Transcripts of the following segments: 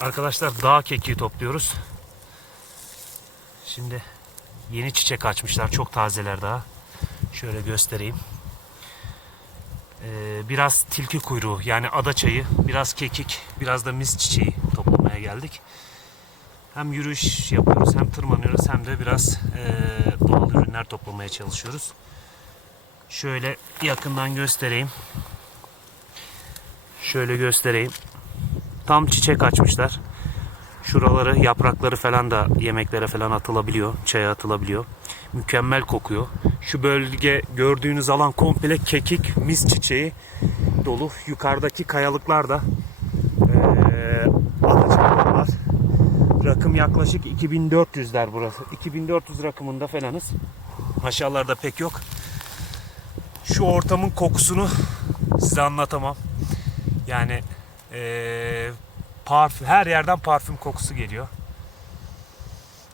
Arkadaşlar dağ kekiği topluyoruz. Şimdi yeni çiçek açmışlar. Çok tazeler daha. Şöyle göstereyim. Ee, biraz tilki kuyruğu yani ada çayı, biraz kekik, biraz da mis çiçeği toplamaya geldik. Hem yürüyüş yapıyoruz hem tırmanıyoruz hem de biraz ee, doğal ürünler toplamaya çalışıyoruz. Şöyle yakından göstereyim. Şöyle göstereyim. Tam çiçek açmışlar. Şuraları yaprakları falan da yemeklere falan atılabiliyor. Çaya atılabiliyor. Mükemmel kokuyor. Şu bölge gördüğünüz alan komple kekik, mis çiçeği dolu. Yukarıdaki kayalıklar da. Rakım yaklaşık 2400'ler burası. 2400 rakımında falanız. Aşağılarda pek yok. Şu ortamın kokusunu size anlatamam. Yani eee parfüm, her yerden parfüm kokusu geliyor.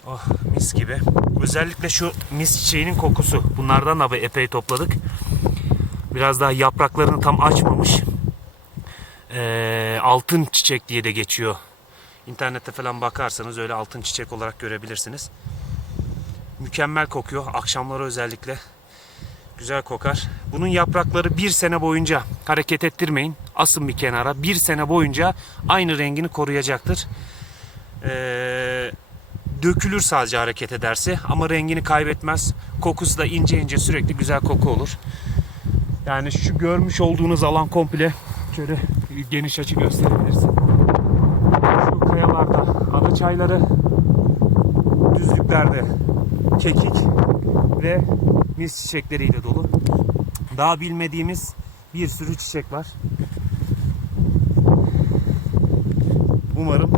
Oh mis gibi. Özellikle şu mis çiçeğinin kokusu. Bunlardan da epey topladık. Biraz daha yapraklarını tam açmamış. Eee, altın çiçek diye de geçiyor. İnternette falan bakarsanız öyle altın çiçek olarak görebilirsiniz. Mükemmel kokuyor. Akşamları özellikle güzel kokar. Bunun yaprakları bir sene boyunca hareket ettirmeyin. Asın bir kenara. Bir sene boyunca aynı rengini koruyacaktır. Ee, dökülür sadece hareket ederse ama rengini kaybetmez. Kokusu da ince ince sürekli güzel koku olur. Yani şu görmüş olduğunuz alan komple şöyle geniş açı gösterebilirsin. Şu kayalarda ada çayları düzlüklerde kekik ve mis çiçekleriyle dolu. Daha bilmediğimiz bir sürü çiçek var. Umarım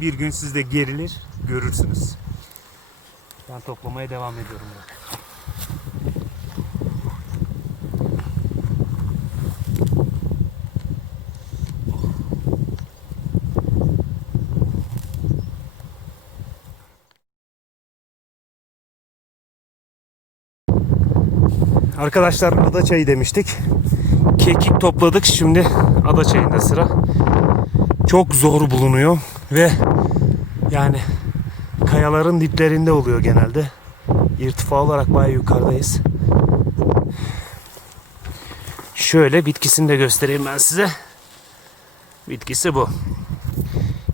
bir gün siz de gerilir, görürsünüz. Ben toplamaya devam ediyorum. Bak. Arkadaşlar ada çayı demiştik. Kekik topladık. Şimdi ada çayında sıra. Çok zor bulunuyor ve yani kayaların diplerinde oluyor genelde. İrtifa olarak bayağı yukarıdayız. Şöyle bitkisini de göstereyim ben size. Bitkisi bu.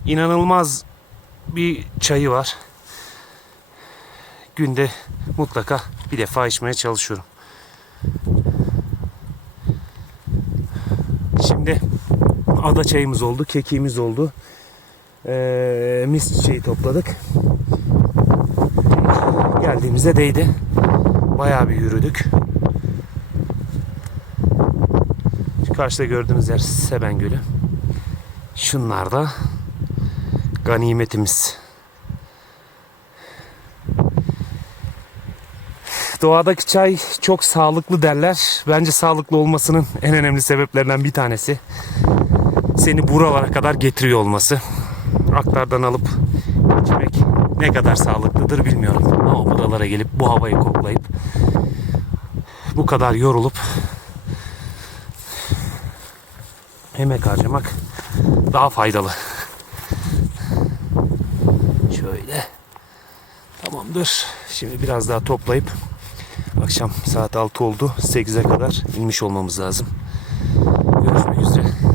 İnanılmaz bir çayı var. Günde mutlaka bir defa içmeye çalışıyorum. Şimdi ada çayımız oldu, kekiğimiz oldu. Ee, mis çiçeği topladık. Geldiğimizde değdi. Bayağı bir yürüdük. Şu karşıda gördüğünüz yer Seben Gölü. Şunlar da ganimetimiz. Doğadaki çay çok sağlıklı derler. Bence sağlıklı olmasının en önemli sebeplerinden bir tanesi seni buralara kadar getiriyor olması. Aktardan alıp içmek ne kadar sağlıklıdır bilmiyorum. Ama buralara gelip bu havayı koklayıp bu kadar yorulup emek harcamak daha faydalı. Şöyle. Tamamdır. Şimdi biraz daha toplayıp akşam saat 6 oldu. 8'e kadar inmiş olmamız lazım. Görüşmek üzere.